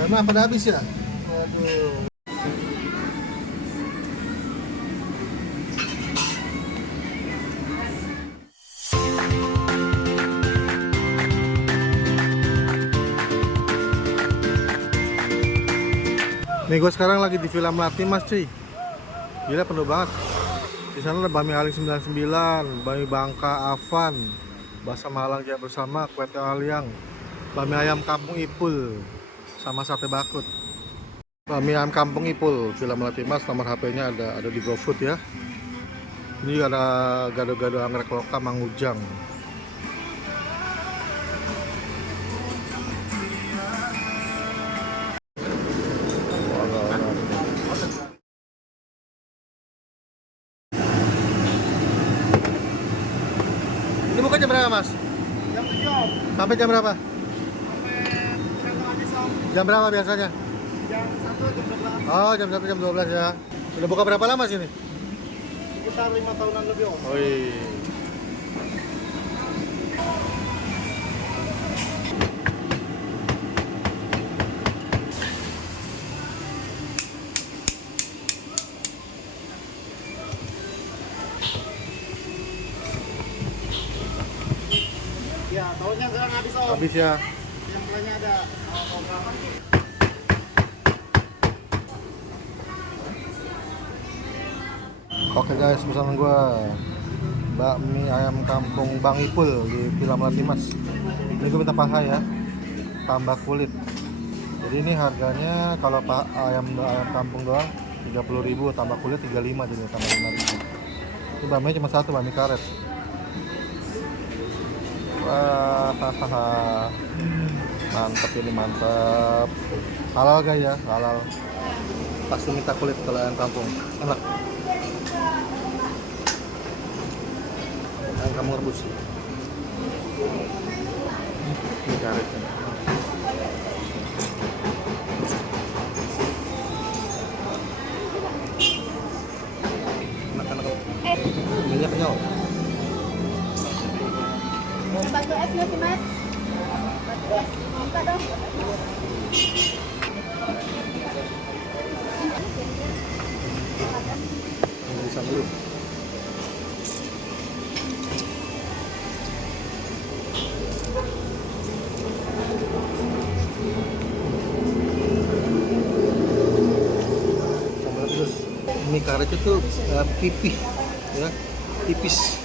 Emang pada habis ya? Aduh. Nih gue sekarang lagi di Villa Melati Mas cuy. Gila penuh banget. Di sana ada Bami Aling 99, Bami Bangka Avan, Bakso Malang Jaya Bersama, Kue Teo Aliang, Bami Ayam Kampung Ipul, sama sate bakut. Bami Ayam Kampung Ipul, Villa Melati Mas, nomor HP-nya ada di GoFood ya. Ini juga ada gado-gado anggrek loka Mang Ujang. Ini buka jam berapa Mas? Jam 7. Sampai jam berapa? Sampai Jam berapa biasanya? jam 1 jam 12. Oh, jam 1 jam 12 ya. Udah buka berapa lama sini? Sekitar 5 tahunan lebih om. Oh iya. Ya, tahunnya sekarang habis om. Habis ya. Yang lainnya ada program. Oke guys, pesanan gua bakmi ayam kampung Bang Ipul di Villa Melati Mas. Ini gue minta paha ya, tambah kulit. Jadi ini harganya kalau ayam kampung doang 30.000, tambah kulit 35, jadi tambah 5.000. Ini bakminya cuma satu, bakmi karet. Wah, hahaha. Mantap ini, mantap. Halal guys ya, halal. Pasti minta kulit kalau ayam kampung, enak. Ayam kampung rebus. Ini karetnya. Enak-enak. Minyaknya. Batu esnya sih mas. Batu es. Buka dong. Bisa dulu. Sambal terus. Ini karetnya tuh pipih ya, tipis.